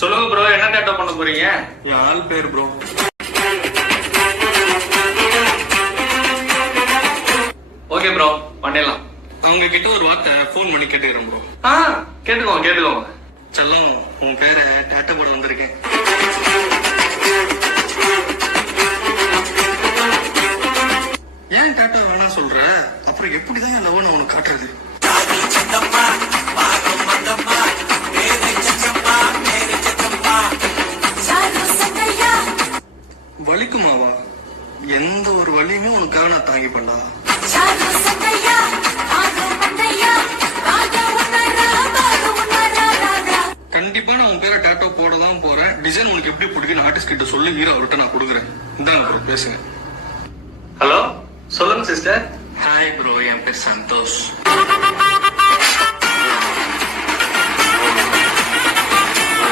சொல்லுங்க ப்ரோ என்ன டேட்டா பண்ண போறீங்க என் ஆள் பேர் ப்ரோ ஓகே ப்ரோ பண்ணிடலாம் அவங்க கிட்ட ஒரு வார்த்தை ஃபோன் பண்ணி கேட்டுக்கிறோம் ப்ரோ ஆ கேட்டுக்கோ கேட்டுக்கோ செல்லம் உன் பேரை டேட்டா போட வந்திருக்கேன் ஏன் டேட்டா வேணாம் சொல்ற அப்புறம் எப்படிதான் என் லவ்னு உனக்கு காட்டுறது வலிக்குமாவா எந்த ஒரு வலியுமே உனக்கு நான் தாங்கி பண்ணா கண்டிப்பா நான் உன் பேரை டேட்டோ போட தான் போறேன் டிசைன் உனக்கு எப்படி பிடிக்கும் ஆர்டிஸ்ட் கிட்ட சொல்லி ஹீரோ அவர்கிட்ட நான் கொடுக்குறேன் இந்தாங்க ப்ரோ பேசுங்க ஹலோ சொல்லுங்க சிஸ்டர் ஹாய் ப்ரோ என் பேர் சந்தோஷ்